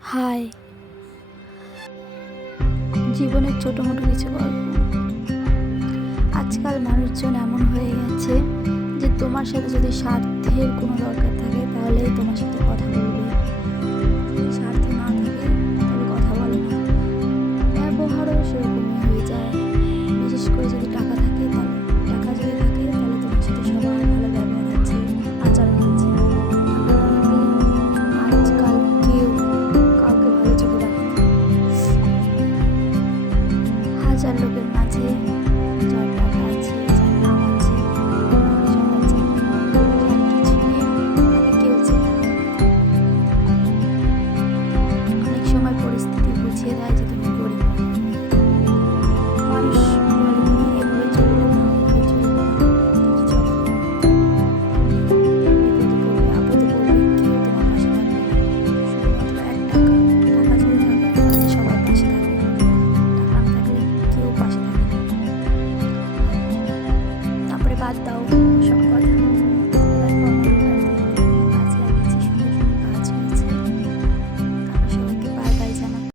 High, জীবনের ছোটোমোটো কিছু গল্প। আজকাল মানুষজন এমন হয়ে গেছে যে তোমার সাথে যদি স্বার্থের কোনো দরকার থাকে তাহলেই তোমার সাথে কথা বলবে, যদি স্বার্থ না থাকে তবে কথা বলে না। ব্যবহারও সেরকমই হয়ে যায়। বিশেষ করে যদি টাকা থাকে, তাহলে টাকা যদি থাকে তাহলে তোমার সাথে সবার ভালো ব্যবহার আছে, আচরণ আছে। আজকাল কেউ কাউকে ভালো চোখে দেখে না। হাজার লোকের মাঝে যার টাকা আছে, যার নাম আছে, তাকে সবাই চেনে, যার কিছু নেই তাকে কেউ চেনে না। অনেক সময় পরিস্থিতি বুঝিয়ে দেয় যে তুমি গরিব। মানুষ বলে তুমি এভাবে চলবে না, ওভাবে চলবে না, কিন্তু যখন বিপদে পড়বে, আপদে পড়বে, কেউ তোমার পাশে থাকবে না। শুধুমাত্র এক টাকা, টাকা যদি থাকে তাহলে সবাই পাশে থাকবে, টাকা না থাকলে কেউ পাশে থাকে না। তারপরে বাদ দাও।